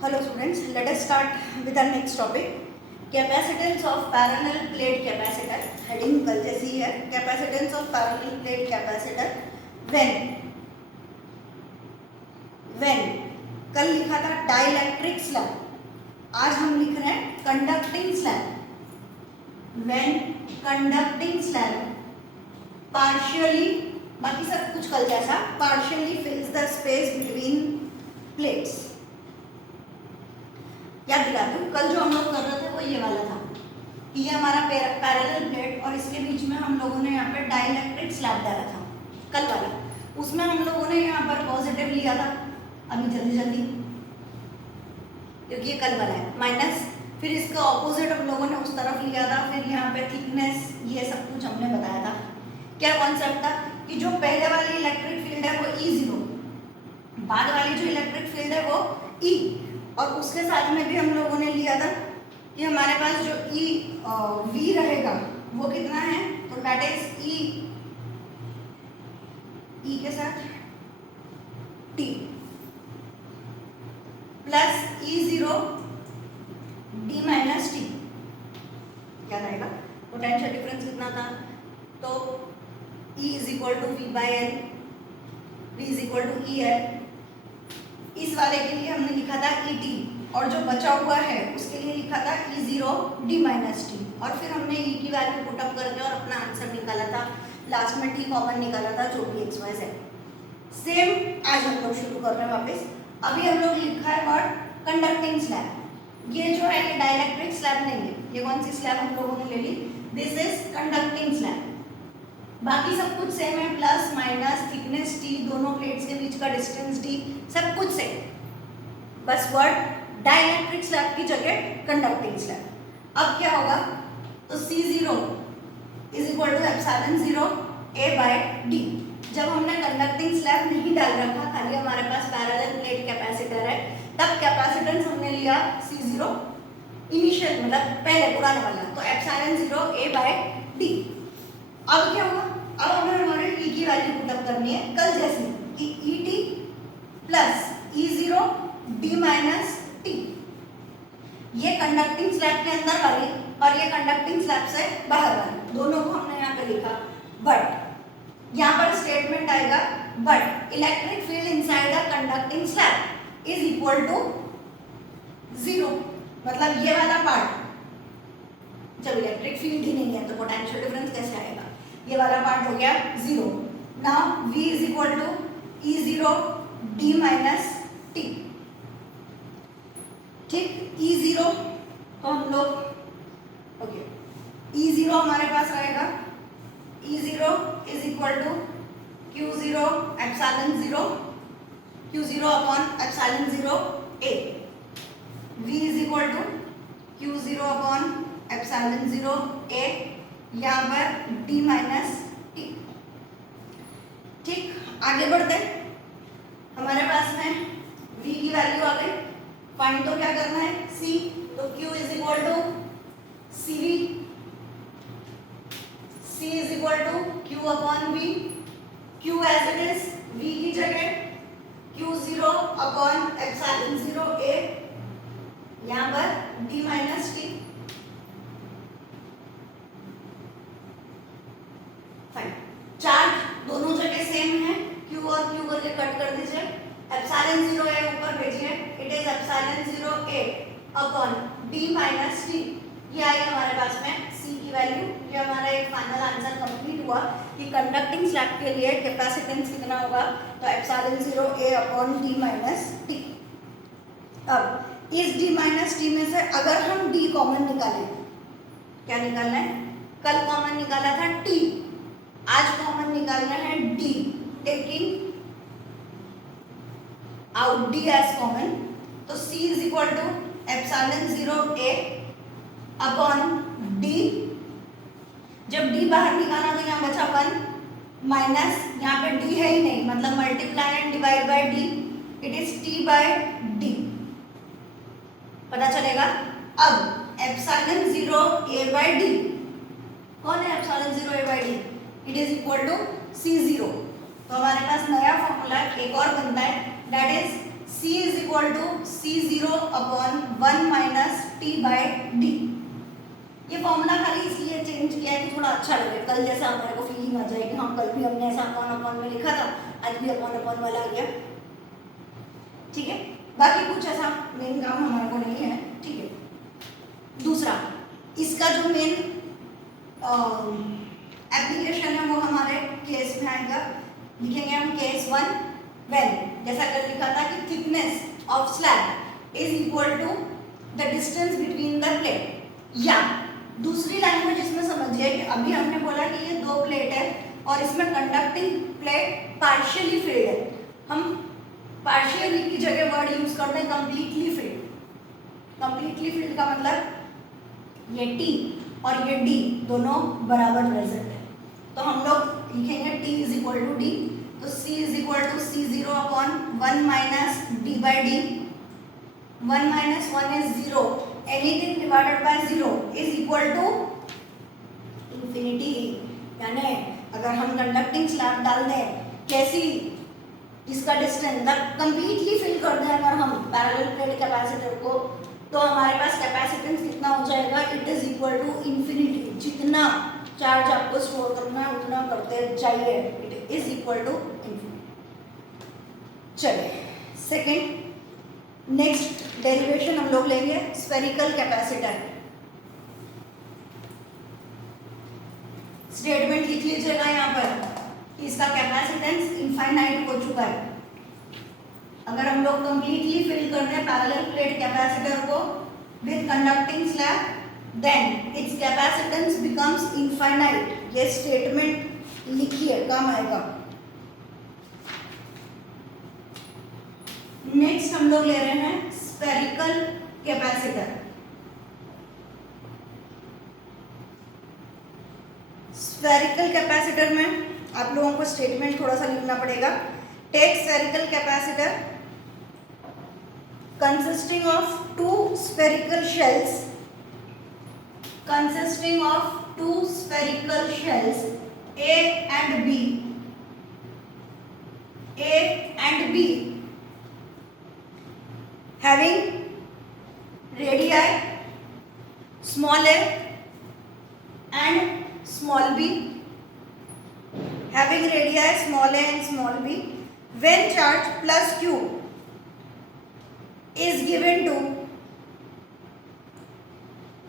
Hello students, let us start with our next topic. Capacitance of parallel plate capacitor. Heading कल जैसी ही है. Capacitance of parallel plate capacitor when कल लिखा था dielectric slab, आज हम लिख रहे हैं conducting slab. When conducting slab partially, बाकी सब कुछ कल जैसा, partially fills the space between plates. याद दिला दूं, कल जो हम लोग कर रहे थे वो ये वाला था कि ये हमारा पैरेलल प्लेट और इसके बीच में हम लोगों ने यहाँ पे डाइलेक्ट्रिक स्लैब डाला था कल वाला. उसमें हम लोगों ने यहाँ पर पॉजिटिव लिया था अभी जल्दी जल्दी क्योंकि ये कल वाला है, माइनस, फिर इसका ऑपोजिट हम लोगों ने उस तरफ लिया था, फिर यहाँ पे थिकनेस, ये सब कुछ हमने बताया था. क्या कॉन्सेप्ट था कि जो पहले वाली इलेक्ट्रिक फील्ड है वो E0, बाद वाली जो इलेक्ट्रिक फील्ड है वो E, और उसके साथ में भी हम लोगों ने लिया था कि हमारे पास जो V रहेगा वो कितना है, तो दैट इज E के साथ T plus E0 D minus T. क्या रहेगा, पोटेंशियल डिफरेंस कितना था, तो E is equal to V by L, V is equal to E L. इस वाले के लिए हमने लिखा था ET और जो बचा हुआ है उसके लिए लिखा था E0 D माइनस T, और फिर हमने E की वैल्यू पुट अप करके और अपना आंसर निकाला था. लास्ट में T कॉमन निकाला था जो भी XY Z. सेम आज हम लोग शुरू कर रहे हैं वापस. अभी हम लोग लिखा है वर्ड कंडक्टिंग स्लैब. ये जो है ये डाइलेक्ट्रिक स्लैब नहीं है, ये कौन सी स्लैब हम लोगों ने ले ली, दिस इज कंडक्टिंग स्लैब. बाकी सब कुछ सेम है, प्लस माइनस थिकनेस T, दोनों प्लेट्स के बीच का डिस्टेंस D, सब कुछ सेम, बस वर्ड डाइलेक्ट्रिक स्लैब की जगह कंडक्टिंग स्लैब. अब क्या होगा, तो C0 is equal to epsilon 0 A by D. जब हमने कंडक्टिंग स्लैब नहीं डाल रखा, खाली हमारे पास पैरेलल प्लेट कैपेसिटर है, तब कैपेसिटेंस हमने लिया C0 इनिशियल, मतलब पहले पुराना वाला, तो एप्सिलॉन 0 A बाय D. अब क्या होगा, अब हमें हमारे E की वैल्यू पुट अप करनी है कल जैसे कि ET plus E0 D minus T. ये कंडक्टिंग स्लैब के अंदर वाली और ये कंडक्टिंग स्लैब से बाहर वाली, दोनों को हमने यहाँ पे लिखा. बट यहाँ पर स्टेटमेंट आएगा, but electric field inside the conducting slab is equal to 0. मतलब ये वाला पार्ट, जब इलेक्ट्रिक फील्ड ही नहीं है तो पोटेंशियल डिफरेंस कैसे आएगा, ये वाला पार्ट हो गया 0. Now V is equal to E0 D minus T. ठीक, E0 तो हम लोग ओके, E0 हमारे पास रहेगा, E0 is equal to Q0 epsilon 0, Q0 upon epsilon 0 A. V is equal to Q0 upon epsilon 0 A, यहाँ पर D माइनस T. ठीक, आगे बढ़ते, हमारे पास में V की वैल्यू आ गई. फाइंड तो क्या करना है, C, तो Q is equal to CV, C is equal to Q upon V. Q as it is, V की जगह Q0 अपॉन एप्सिलॉन 0 A, यहाँ पर D माइनस T. चार्ज दोनों जगह सेम है, Q और Q करके कट कर दीजिए, एप्सिलॉन 0 A ऊपर भेजिए, it is epsilon 0 A upon D minus T. ये आई हमारे पास में C की वैल्यू. ये हमारा एक फाइनल आंसर कंप्लीट हुआ कि कंडक्टिंग स्लैब के लिए कैपेसिटेंस कितना होगा, तो epsilon 0 A upon D minus T. अब इस D माइनस T में से अगर हम D कॉमन निकालें, क्या निकालना है, कल कॉमन निकाला था T, आज कॉमन निकालना है D, taking out D as common, तो C is equal to epsilon 0 A upon D. जब D बाहर निकाला तो यहाँ बचा 1 माइनस, यहाँ पे D है ही नहीं, मतलब multiply and divide by D, it is T by D. पता चलेगा. अब एप्सिलॉन 0 A बाय D, कौन है epsilon 0 A by D, it is equal to C0. तो हमारे पास नया फॉर्मूला एक और बनता है, that is C is equal to C0 upon 1 minus T by D. ये फॉर्मूला खाली इसलिए चेंज किया है कि थोड़ा अच्छा लगे, कल जैसा हमारे को फीलिंग आ जाए कि हाँ कल भी हमने ऐसा अपॉन अपॉन में लिखा था, आज भी अपॉन अपॉन वाला आ गया। ठीक है, बाकी कुछ ऐसा मेन काम हमारे को नहीं है। ठीक है, दूसरा इसका जो मेन एप्लीकेशन है वो हमारे केस में आएगा। लिखेंगे हम केस 1 व्हेन, जैसा कल लिखा था कि thickness of slab is equal to the distance between the plate. या दूसरी लैंग्वेज इसमें समझिए कि अभी हमने बोला कि ये दो प्लेट है और इसमें कंडक्टिंग प्लेट पार्शियली फिल्ड है। हम पार्शियली की जगह वर्ड यूज करते हैं कंप्लीटली फिल्ड। कंप्लीटली फिल्ड का मतलब ये टी और ये डी दोनों बराबर प्रेजेंट है, तो हम लोग लिखेंगे T is equal to D, तो C is equal to C zero upon 1 minus D by D. 1 minus 1 is 0, anything divided by 0 is equal to infinity. यानी अगर हम कंडक्टिंग स्लैब डाल दें, कैसी इसका डिस्टेंस कंप्लीटली फिल कर दें अगर हम पैरेलल प्लेट कैपेसिटर को, तो हमारे पास कैपेसिटेंस कितना हो जाएगा, it is equal to infinity. जितना चार्ज आपको स्टोर करना है उतना करते जाइए, it is equal to infinity. चलिए सेकंड नेक्स्ट डेरिवेशन हम लोग लेंगे स्फेरिकल कैपेसिटर। स्टेटमेंट लिख लीजिएगा यहाँ पर कि इसका कैपेसिटेंस इनफाइनाइट हो चुका है। अगर हम लोग कंप्लीटली फिल कर दें पैरेलल प्लेट कैपेसिटर को with conducting slab, then its capacitance becomes infinite. ये स्टेटमेंट लिखिए, काम आएगा। नेक्स्ट हम लोग ले रहे हैं स्फेरिकल कैपेसिटर। स्फेरिकल कैपेसिटर में आप लोगों को स्टेटमेंट थोड़ा सा लिखना पड़ेगा। Take spherical capacitor consisting of two spherical shells, consisting of two spherical shells A and B, A and B, having radii small a and small b, having radii small a and small b, when charge plus q is given to,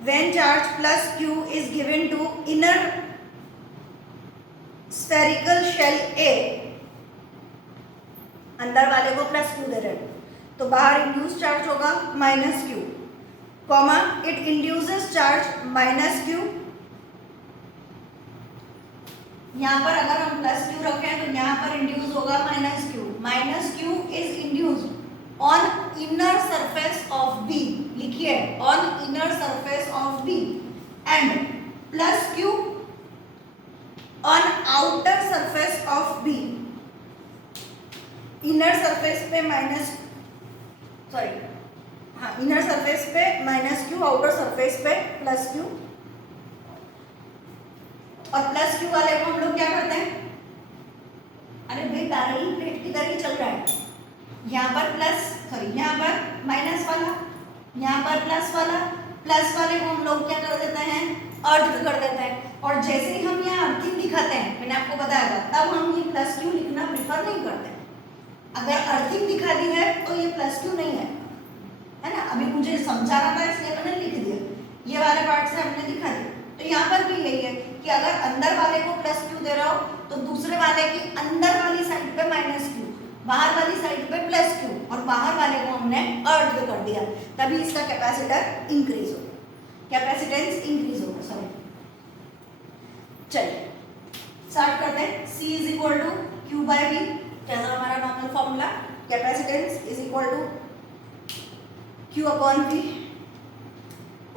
when charge plus q is given to inner spherical shell A, अंदर वाले को plus Q दे रहे हैं तो बाहर induce charge होगा minus Q, comma it induces charge minus Q. यहाँ पर अगर हम प्लस क्यू रखें तो यहाँ पर इंड्यूस होगा minus Q. Minus Q is induced on inner surface of B, लिखिए on inner surface of B, and plus Q on outer surface of B। inner surface पे माइनस inner surface पे minus Q, outer surface पे plus Q। और plus Q वाले को हम लोग क्या करते हैं, अरे भाई पैरेलल प्लेट की तरह ही चल रहा है, यहाँ पर प्लस यहाँ पर माइनस वाला, यहाँ पर प्लस वाला, प्लस वाले को हम लोग क्या कर देते हैं, अर्थ कर देते हैं। और जैसे ही हम यहाँ अर्थिंग दिखाते हैं, मैंने आपको बताया था, तब हम ये प्लस क्यू लिखना प्रिफर नहीं करते। अगर अर्थिंग दिखा दी है तो ये प्लस क्यू नहीं है ना। अभी मुझे समझाना था इसलिए मैंने लिख दिया, ये वाले पार्ट से हमने दिखा दिया। तो यहाँ पर भी यही है कि अगर अंदर वाले को प्लस क्यू दे रहा हो तो दूसरे वाले की अंदर वाली साइड पे माइनस क्यू, बाहर वाली साइड पे प्लस क्यू, और बाहर वाले को हमने अर्थ कर दिया, तभी इसका कैपेसिटर इंक्रीज होगा, कैपेसिटेंस इंक्रीज होगा। सॉरी, चलिए स्टार्ट करते हैं। C is equal to Q by V, जैसा हमारा normal formula, capacitance is equal to Q upon V.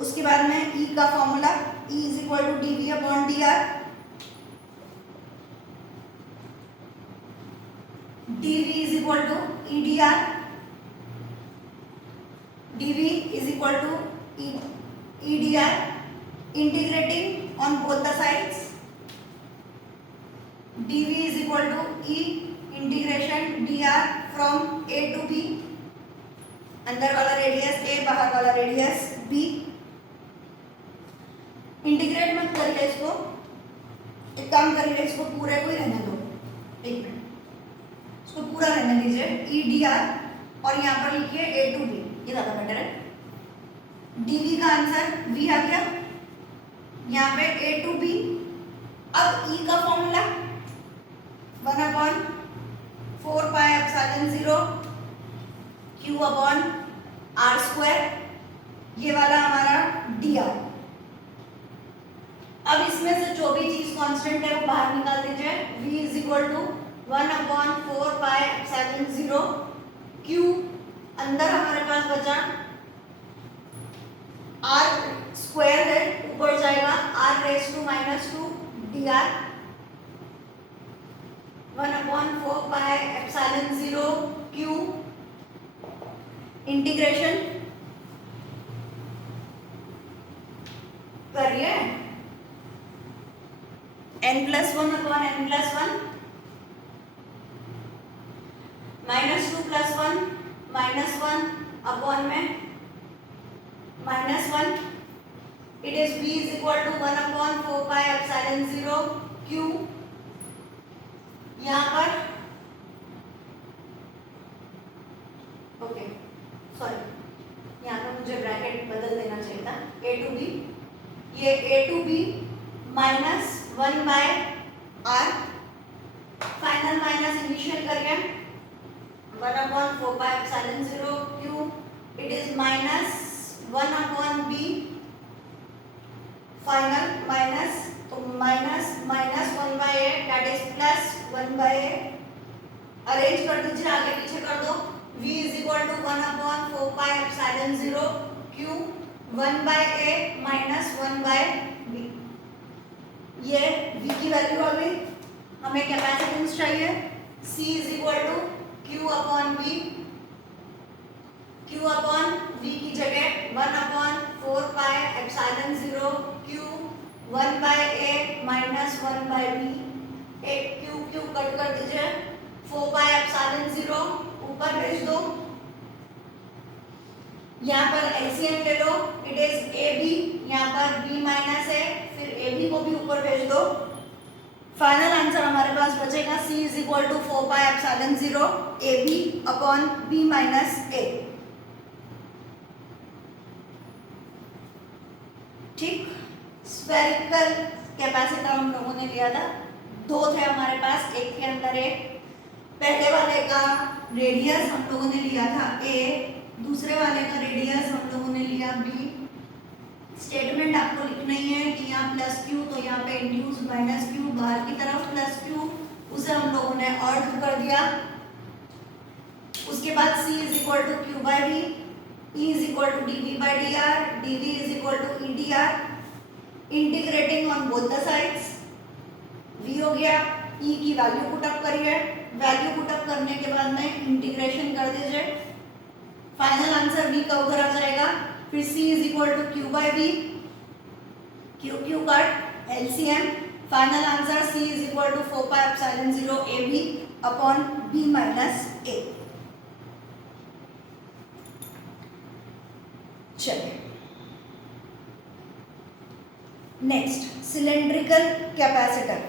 उसके बाद में E का formula, E is equal to D V upon D R. dV is equal to EDR, dV is equal to EDR, integrating on both the sides, dV is equal to E integration dr from A to B, अंदर वाला radius ए, बाहर वाला radius B. Integrate मत करिए इसको, एक काम करिए, इसको पूरे को ही रहने दो, एक मिनट, इसको पूरा रहने दीजिए, ई डी आर, और यहाँ पर लिखिए ए टू बी, ये ज़्यादा बेटर है। डीवी का आंसर वी आ गया, यहाँ पे ए टू बी। अब ई का formula 1/4πε0 Q upon R square, ये वाला हमारा डी आर। अब इसमें से जो भी चीज कांस्टेंट है वो बाहर निकाल दीजिए, v is equal to 1/4πε0 Q, अंदर हमारे पास बचा आर स्क्वायर है, ऊपर जाएगा r⁻² D R, 1/4πε0 Q integration करिए n+1/n+1 -2+1 -1 अपॉन में -1, it is v is equal to 1/4πε0 Q, यहाँ पर ओके सॉरी, यहाँ पर मुझे ब्रैकेट बदल देना चाहिए था, a टू b, ये a to b -1/r, final minus initial करिए, 1/4πε0 Q, it is -1/b, final minus, तो -1/a that is +1/a, arrange कर दीजिए, आगे पीछे कर दो, v is equal to 1/4πε0 Q, 1/a -1/b, ये v की वैल्यू आ गई। हमें कैपेसिटेंस चाहिए, c is equal to q upon v, q upon v की जगह 1/4πε0 q, 1/a -1/b, एक q कट कर दीजिए, 4πε0 ऊपर भेज दो, यहाँ पर एलसीएम ले लो, इट इज ए बी, यहाँ पर b माइनस है, फिर ए बी को भी ऊपर भेज दो, फाइनल आंसर हमारे पास बचेगा c is equal to 4πε0 A B upon b minus A. ठीक, स्फेरिकल कैपेसिटर हम लोगों ने लिया था, दो थे हमारे पास, एक के अंदर एक, पहले वाले का रेडियस हम लोगों ने लिया था a, दूसरे वाले का रेडियस हम लोगों ने लिया b। स्टेटमेंट आपको लिखना ही है कि यहाँ +q, तो यहाँ पे इंड्यूस -q, बाहर की तरफ +q, उसे हम लोगों ने अर्थ कर दिया। उसके बाद c is equal to q/v, e is equal to dv/dr, dv is equal to edr, integrating on both the sides, v हो गया, e की वैल्यू पुट अप करिए, वैल्यू पुट अप करने के बाद में इंटीग्रेशन कर दीजिए, फाइनल आंसर v का ऊपर आ जाएगा, फिर c is equal to q/v, q cut LCM, final answer c is equal to 4πε0 ab upon b minus a। चलिए नेक्स्ट, सिलेंड्रिकल कैपेसिटर।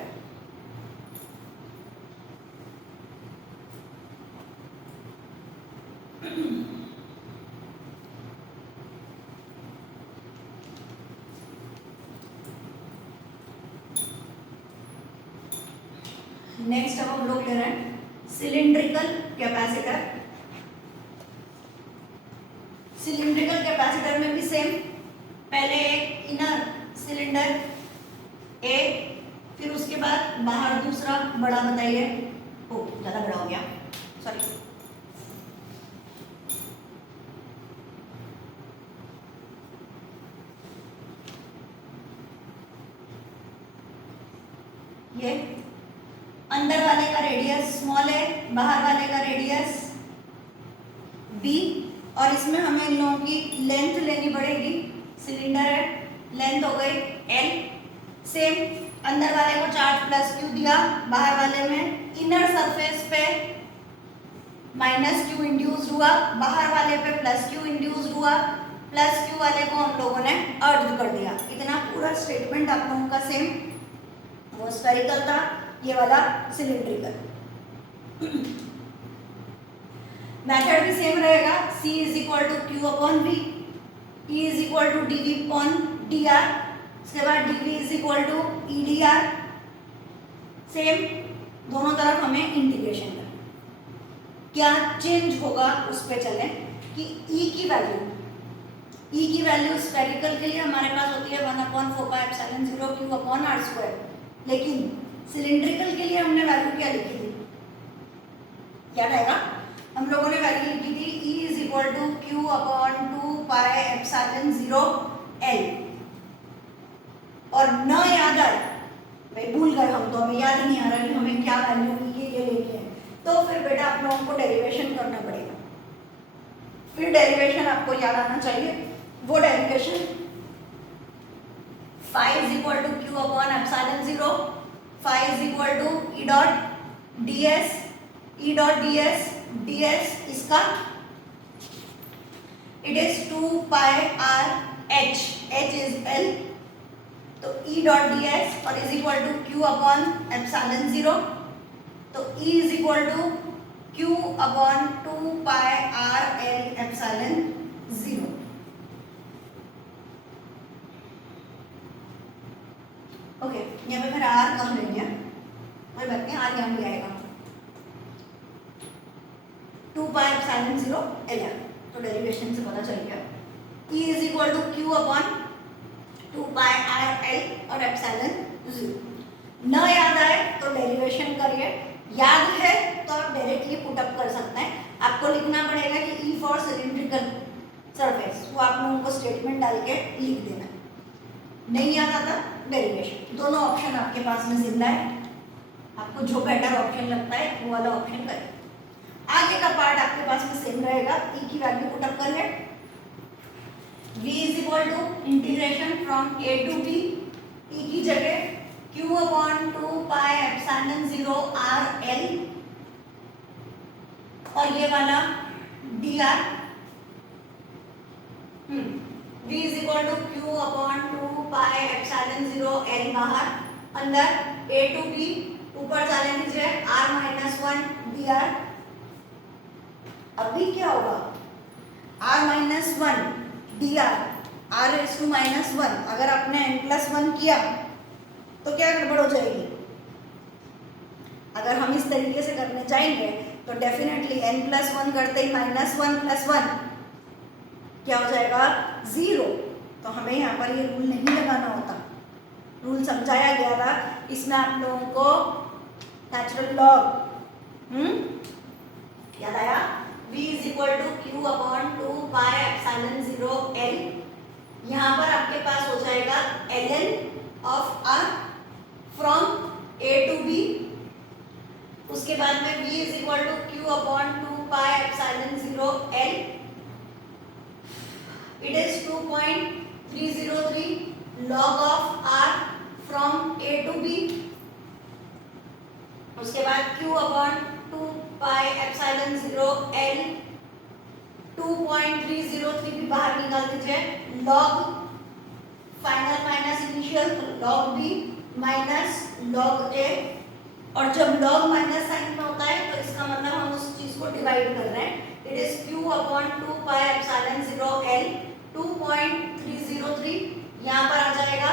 नेक्स्ट अब हम लोग ले रहे हैं सिलिंड्रिकल कैपेसिटर। सिलिंड्रिकल कैपेसिटर में भी सेम, पहले एक इनर सिलेंडर ए, फिर उसके बाद बाहर दूसरा बड़ा, बताइए, ओ ज़्यादा बड़ा हो गया, सॉरी, ये अंदर वाले का रेडियस स्मॉल है, बाहर वाले का रेडियस बी, और इसमें हमें इन लोगों की लेंथ लेनी पड़ेगी, सिलेंडर है, लेंथ हो गई एल, सेम अंदर वाले को चार्ज +q दिया, बाहर वाले में इनर सरफेस पे माइनस क्यू इंड्यूस्ड हुआ, बाहर वाले पे प्लस क्यू इंड्यूस्ड हुआ, प्लस क्यू वाले को हम लोगों ने अर्थ कर दिया। इतना पूरा स्टेटमेंट आप लोगों का सेम, वो स्फेरिकल था, ये वाला सिलिंड्रिकल। मेथड भी सेम रहेगा, C is equal to Q upon V, E is equal to D V upon D R, उसके बाद D V is equal to E D R. Same दोनों तरफ हमें इंटीग्रेशन करना। क्या चेंज होगा उस पे चले कि E की वैल्यू स्फेरिकल के लिए हमारे पास होती है 1/4πε0 क्यू अपॉन आर स्क्वायर, लेकिन सिलिंड्रिकल के लिए हमने वैल्यू क्या लिखी थी, याद आएगा? हम लोगों ने वैल्यू लिखी थी E is equal to Q upon 2πε0 L। और न याद आए, भाई भूल गए हम, तो हमें याद ही नहीं आ रहा कि हमें क्या वैल्यू E के लिए लेनी है, तो फिर बेटा आप लोगों को डेरिवेशन करना पड़ेगा। फिर डेरिवेशन आपको याद आना चाहिए, वो derivation phi is equal to Q upon ε0, phi is equal to E dot D S, इसका it is 2πr h, h is l, तो ई डॉट डी एस और is equal to Q upon ε0, तो E is equal to Q upon 2πr L ε0। Okay, यहाँ पे फिर R कम ले लिया, कोई बात नहीं, R यहाँ भी आएगा 2πε0 L, तो डेरिवेशन से पता चल गया E is equal to Q upon 2πr L और ε0। न याद आए तो डेरिवेशन करिए, याद है तो आप डायरेक्टली पुटअप कर सकते हैं। आपको लिखना पड़ेगा कि E फॉर सिलिंड्रिकल सरफेस, वो आप लोगों को स्टेटमेंट डाल के लिख देना। नहीं याद आता डेरिवेशन, दोनों ऑप्शन आपके पास में जिंदा है, आपको जो बेटर ऑप्शन लगता है वो वाला ऑप्शन करें। आगे का पार्ट आपके पास में सेम रहेगा, E की वैल्यू पुटअप करिए, V is equal to integration from A to B, E की जगह Q अपॉन 2πε0 R L और ये वाला dr, V is equal to Q upon 2πε0 L बाहर, अंदर A टू B, ऊपर जाने दीजिए R-1 dr। अभी क्या होगा, R-1 dr, R⁻⁻1, अगर आपने n+1 किया तो क्या गड़बड़ हो जाएगी? अगर हम इस तरीके से करने जाएंगे तो डेफिनेटली n+1 करते ही -1+1 क्या हो जाएगा, 0। तो हमें यहाँ पर ये रूल नहीं लगाना होता, रूल समझाया गया था इसमें आप लोगों को नेचुरल लॉग याद आया। V is equal to Q upon 2πε0 L, यहाँ पर आपके पास हो जाएगा ln of R from A to B, उसके बाद में V is equal to Q upon 2πε0 L, it is 2.303 log of R from A to B, उसके बाद Q अपॉन 2πε0 L, 2.303 भी बाहर निकाल दीजिए, log final minus initial, log B minus log A, और जब log माइनस साइन में होता है तो इसका मतलब हम उस चीज को डिवाइड कर रहे हैं, it is Q upon 2πε0 L, 2.303 यहाँ पर आ जाएगा,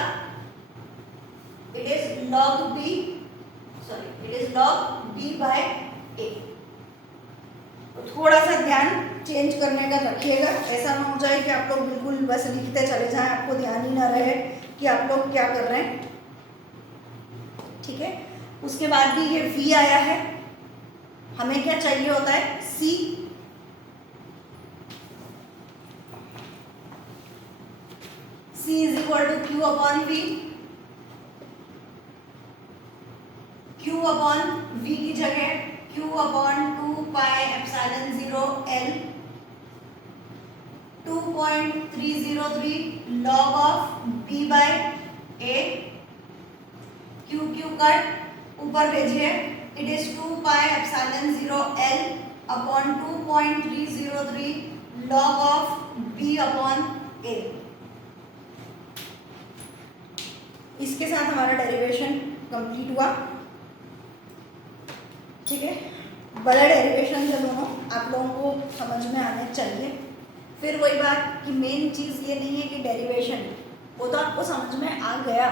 it is log B, sorry it is log B by A। तो थोड़ा सा ध्यान चेंज करने का रखिएगा, ऐसा ना हो जाए कि आप लोग बिल्कुल बस लिखते चले जाएं, आपको ध्यान ही ना रहे कि आप लोग क्या कर रहे हैं, ठीक है। उसके बाद भी ये V आया है, हमें क्या चाहिए होता है, C। C is equal to Q upon V, Q upon V की जगह Q upon 2πε0 L, 2.303 log of B by A, Q cut ऊपर भेजिए, it is 2πε0 L upon 2.303 log of b upon a। इसके साथ हमारा डेरिवेशन कंप्लीट हुआ। ठीक है, बड़ा डेरिवेशन है दोनों, आप लोगों को समझ में आने चाहिए। फिर वही बात कि मेन चीज़ ये नहीं है कि डेरिवेशन, वो तो आपको समझ में आ गया।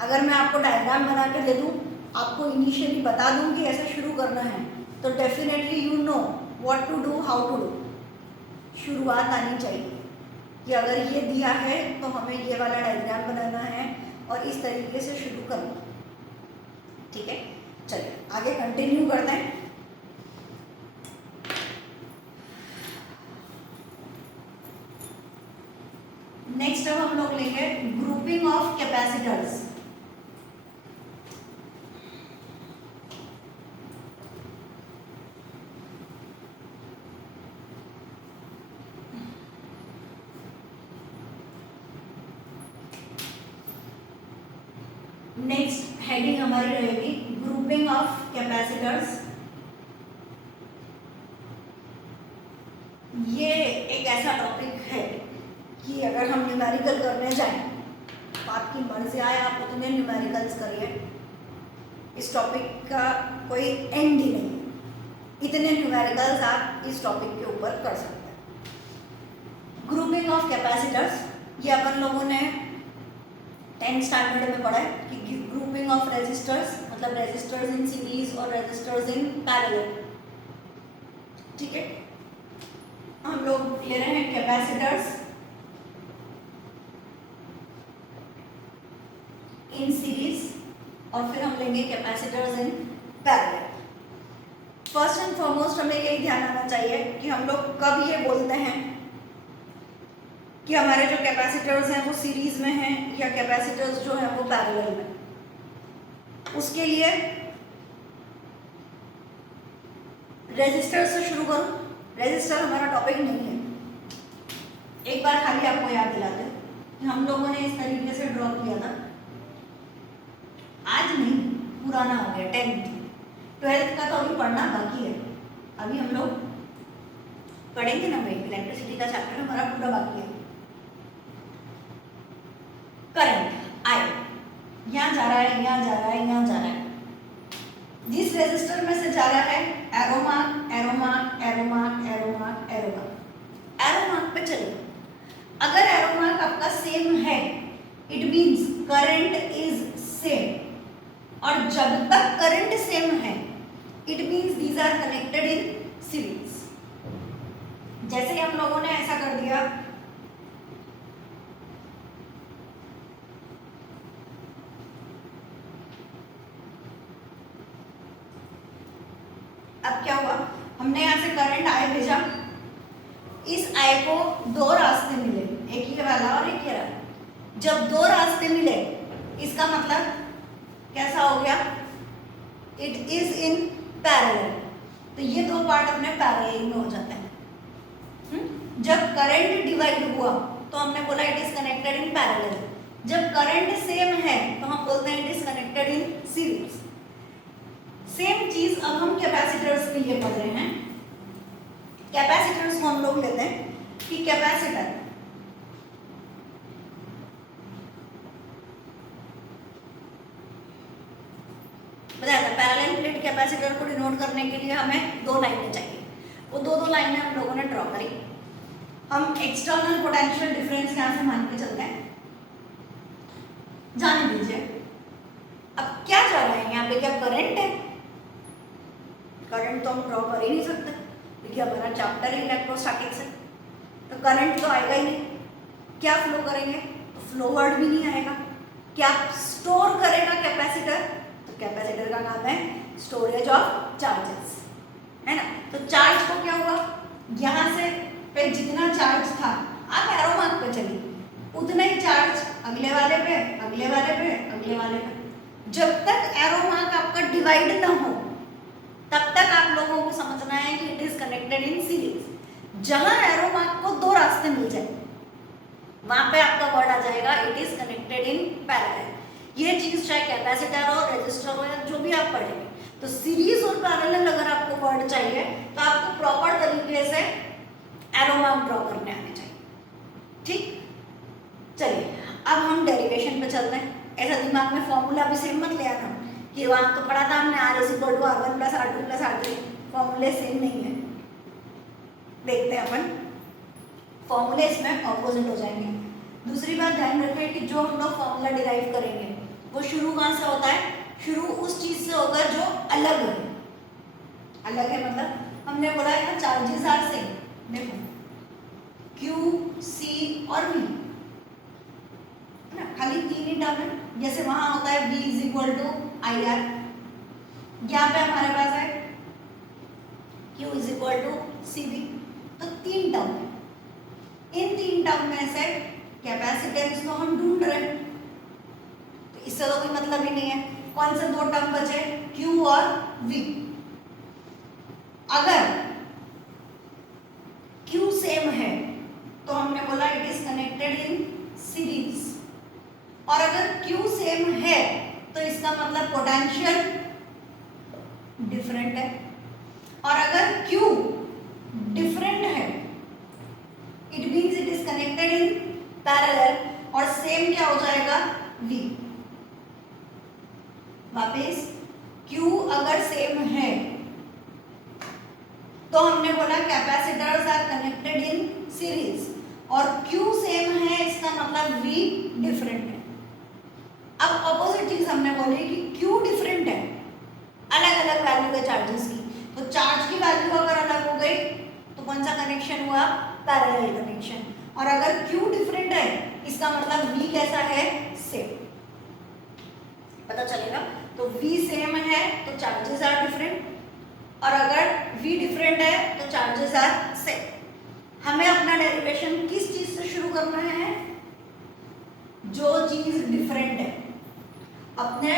अगर मैं आपको डायग्राम बना के दे दूँ, आपको इनिशियली बता दूँ कि ऐसे शुरू करना है, तो definitely you know what to do, how to do. शुरुआत आनी चाहिए कि अगर ये दिया है तो हमें ये वाला डायग्राम बनाना है और इस तरीके से शुरू करना। ठीक है, चलिए आगे कंटिन्यू करते हैं। नेक्स्ट अब हम लोग लेंगे grouping of capacitors. Next heading हमारी रहेगी ग्रुपिंग ऑफ कैपेसिटर्स। ये एक ऐसा टॉपिक है कि अगर हम न्यूमेरिकल करने जाएं तो आपकी मर्जी आए, आप उतने न्यूमेरिकल्स करिए, इस टॉपिक का कोई एंड ही नहीं। इतने न्यूमेरिकल्स आप इस टॉपिक के ऊपर कर सकते हैं। ग्रुपिंग ऑफ कैपेसिटर्स, ये अपन लोगों ने 10th स्टैंडर्ड में पढ़ा है कि ग्रुपिंग ऑफ रेजिस्टर्स मतलब रेजिस्टर्स इन सीरीज और रेजिस्टर्स इन पैरेलल। ठीक है, हम लोग ले रहे हैं कैपेसिटर्स इन सीरीज और फिर हम लेंगे capacitors in parallel. First and foremost हमें यही ध्यान आना चाहिए कि हम लोग कब ये बोलते हैं कि हमारे जो कैपेसिटर्स हैं वो सीरीज में हैं या कैपेसिटर्स जो हैं वो पैरेलल में। उसके लिए रेजिस्टर से शुरू करूं। रेजिस्टर हमारा टॉपिक नहीं है। एक बार खाली आपको याद दिलाते हैं कि हम लोगों ने इस तरीके से ड्रॉ किया था, आज नहीं, पुराना हो गया, 10th 12th का तो अभी पढ़ना बाकी है। अभी हम लोग पढ़ेंगे ना भाई, इलेक्ट्रिसिटी का चैप्टर हमारा पूरा बाकी है। करंट आई यहाँ जा रहा है, यहाँ जा रहा है, यहाँ जा रहा है। जिस रेजिस्टर में से जा रहा है arrow mark, arrow mark, arrow mark, arrow mark, arrow mark, arrow mark पे चलिए। अगर एरो मार्क आपका सेम है, it means current is same, और जब तक करंट सेम है it means these are connected in series. जैसे ही हम लोगों ने ऐसा कर दिया, अब क्या हुआ, हमने यहाँ से करंट आई भेजा, इस आई को दो रास्ते मिले, एक ये वाला और एक ये वाला। जब दो रास्ते मिले इसका मतलब कैसा हो गया, इट इज इन पैरेलल। तो ये दो पार्ट अपने पैरेलल में हो जाते हैं। जब करंट डिवाइड हुआ तो हमने बोला it is connected in parallel. जब करंट सेम है तो हम बोलते हैं it is connected in series. Same चीज अब हम कैपेसिटर्स के लिए पढ़ रहे हैं। कैपेसिटर्स को हम लोग लेते हैं कि कैपेसिटर बताया था, पैरेलल प्लेट कैपेसिटर को डिनोट करने के लिए हमें दो लाइनें चाहिए। वो दो लाइनें हम लोगों ने ड्रॉ करी। हम एक्सटर्नल पोटेंशियल डिफरेंस यहाँ से मान के चलते हैं, जाने दीजिए। अब क्या जा रहा है यहाँ पे, क्या करंट है? करंट तो हम ड्रॉ कर ही नहीं सकते, देखिए हमारा चैप्टर है इलेक्ट्रोस्टैटिक्स है, तो करंट तो आएगा ही नहीं। क्या फ्लो करेंगे, तो फ्लो वर्ड भी नहीं आएगा। क्या स्टोर करेगा कैपेसिटर, तो कैपेसिटर का नाम है स्टोरेज ऑफ चार्जेस, है ना। तो चार्ज को क्या हुआ, यहाँ से पे जितना चार्ज था, आप एरो मार्क पे चलिए, उतना ही चार्ज अगले वाले पे, अगले वाले पे, अगले वाले पे। जब तक एरो मार्क आपका डिवाइड ना हो तब तक आप लोगों को समझना है कि it is connected in series. जहां एरो मार्क को दो रास्ते मिल जाए वहां पे आपका वर्ड आ जाएगा it is connected in parallel. ये चीज चाहे कैपेसिटर हो, रेजिस्टर हो, या जो भी आप पढ़ेंगे, तो सीरीज और पैरेलल अगर आपको वर्ड चाहिए तो आपको प्रॉपर तरीके से एरो मार्क ड्रॉ करने आने चाहिए। ठीक, चलिए अब हम डेरिवेशन पे चलते हैं। ऐसा दिमाग में फॉर्मूला भी सेम मत ले आना कि वहां तो पढ़ा था हमने R is equal to R1 plus R2 plus R3, फॉर्मूले सेम नहीं है। देखते हैं अपन फॉर्मूले इसमें ऑपोजिट हो जाएंगे। दूसरी बात ध्यान रखें कि जो हम लोग फॉर्मूला डिराइव करेंगे वो शुरू कहाँ से होता है, शुरू उस चीज से होगा जो अलग है। अलग है मतलब हमने बोला है ना चार्जेस आर सेम, देखो Q, C और V है ना, खाली तीन ही टर्म है। जैसे वहां होता है V is equal to I R, यहाँ पे हमारे पास है Q is equal to C V. तो तीन टर्म है, इन तीन टर्म में से कैपेसिटेंस तो हम ढूंढ रहे हैं, तो इससे तो कोई मतलब ही नहीं है। कौन से दो टर्म बचे, Q और V। अगर Q सेम है तो हमने बोला it is connected in series, और अगर Q सेम है तो इसका मतलब पोटेंशियल डिफरेंट है, और अगर Q डिफरेंट है it means it is connected in parallel, और सेम क्या हो जाएगा V। वापस Q अगर सेम है तो हमने बोला capacitors are connected in series, और Q सेम है इसका मतलब V डिफरेंट है। अब ऑपोजिट चीज हमने बोली कि Q डिफरेंट है अलग अलग वैल्यू के चार्जेस की, तो चार्ज की वैल्यू अगर अलग हो गई तो कौन सा कनेक्शन हुआ, पैरेलल कनेक्शन। और अगर Q डिफरेंट है इसका मतलब V कैसा है, सेम। पता चलेगा, तो V सेम है तो चार्जेस आर डिफरेंट, और अगर V डिफरेंट है तो चार्जेस आर सेम। हमें अपना डेरिवेशन किस चीज से शुरू करना है, जो चीज डिफरेंट है। अपने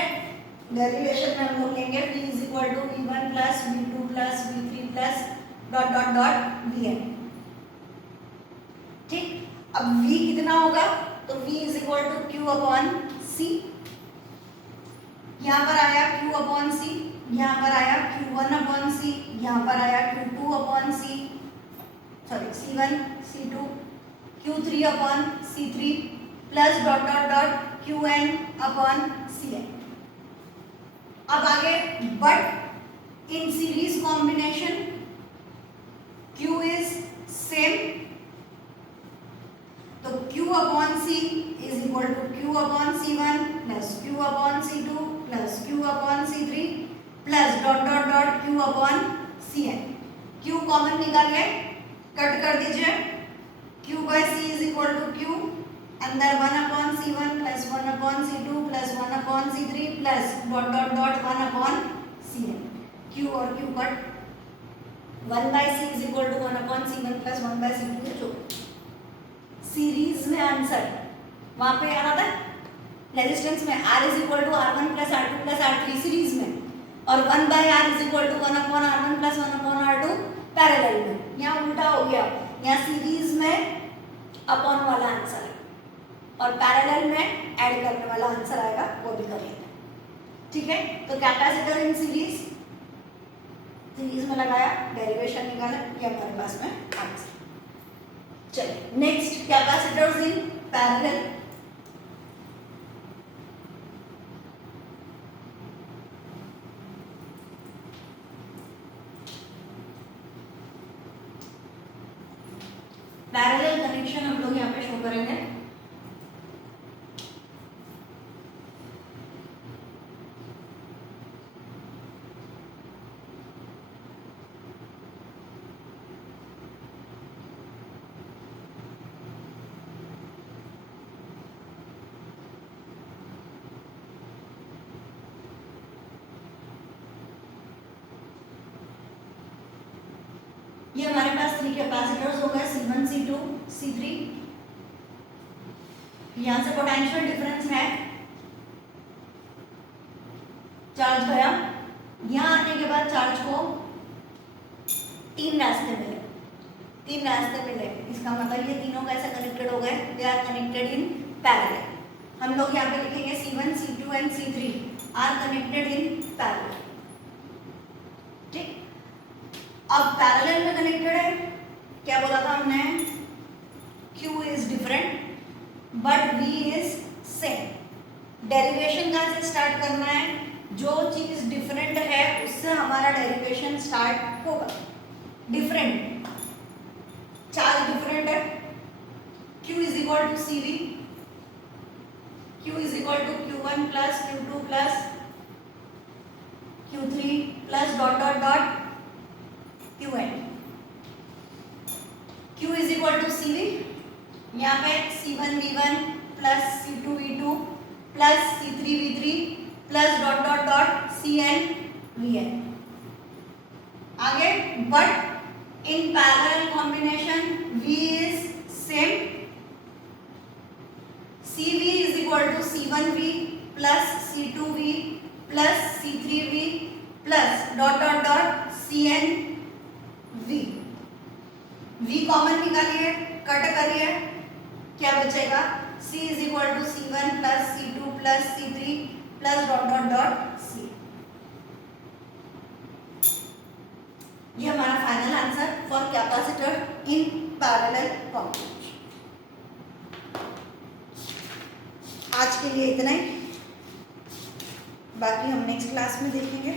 डेरिवेशन में हम लोग लेंगे V is equal to V1 plus V2 plus V3 plus dot dot dot Vn। ठीक, अब V कितना होगा, तो V is equal to Q upon C। यहाँ पर आया Q अपॉन C, यहाँ पर आया Q1 अपॉन C, यहाँ पर आया Q2 upon C, sorry C1 C2, Q3 upon C3 plus dot dot dot Qn upon Cn। अब आगे but in series combination Q is same, तो Q upon C is equal to Q upon C1 plus Q upon C2 plus Q upon C3 plus dot dot dot Q upon Cn। Q common निकाल के cut कर दीजिए, Q by C is equal to Q, अंदर 1 upon C1 plus 1 upon C2 plus 1 upon C3 plus dot dot dot 1 upon Cn। Q और Q cut, 1 by C is equal to 1 upon C1 plus 1 by C2 है। जो series में answer वहां पे आ रहा था resistance में R is equal to R1 plus R2 plus R3 series में, और 1 by R is equal to 1 upon R1 plus 1 upon R2 parallel में। यहाँ उल्टा हो गया, यहाँ सीरीज में अपॉन वाला आंसर है और पैरेलल में ऐड करने वाला आंसर आएगा, वो भी कर लेते हैं। ठीक है, तो कैपेसिटर इन सीरीज, सीरीज में लगाया, डेरिवेशन निकाला, ये हमारे पास में आंसर। चलिए नेक्स्ट, कैपेसिटर्स इन पैरेलल। पैरेलल कनेक्शन हम लोग यहाँ पे शो करेंगे। ये हमारे पास 3 कैपेसिटर्स हो गए, C1 C2 C3। यहां से पोटेंशियल डिफरेंस है, चार्ज गया, यहां आने के बाद चार्ज को 3 रास्ते मिले, 3 रास्ते मिले, इसका मतलब ये तीनों कैसे कनेक्टेड हो गए, they are connected in parallel. हम लोग यहाँ पे लिखेंगे C1 C2 and C3 are connected in parallel. Parallel में कनेक्टेड है, क्या बोला था हमने, Q is different but V is same. Derivation कहाँ से स्टार्ट करना है, जो चीज डिफरेंट है उससे हमारा डेरिवेशन स्टार्ट होगा। डिफरेंट, चार्ज डिफरेंट है, Q is equal to CV, Q is equal to Q1 plus Q2 plus Q3 plus dot dot dot Qn। Q is equal to CV, यहाँ पे C1 V1 plus C2 V2 plus C3 V3 plus dot dot dot Cn Vn। आगे but in parallel combination V is same, CV is equal to C1V plus C2V plus C3V plus dot dot dot CnV। V common निकालिए, cut करिए, क्या बचेगा, C is equal to C1 plus C2 plus C3 plus dot dot dot C। ये हमारा final answer for capacitor in parallel combination. आज के लिए इतना ही, बाकी हम नेक्स्ट क्लास में देखेंगे।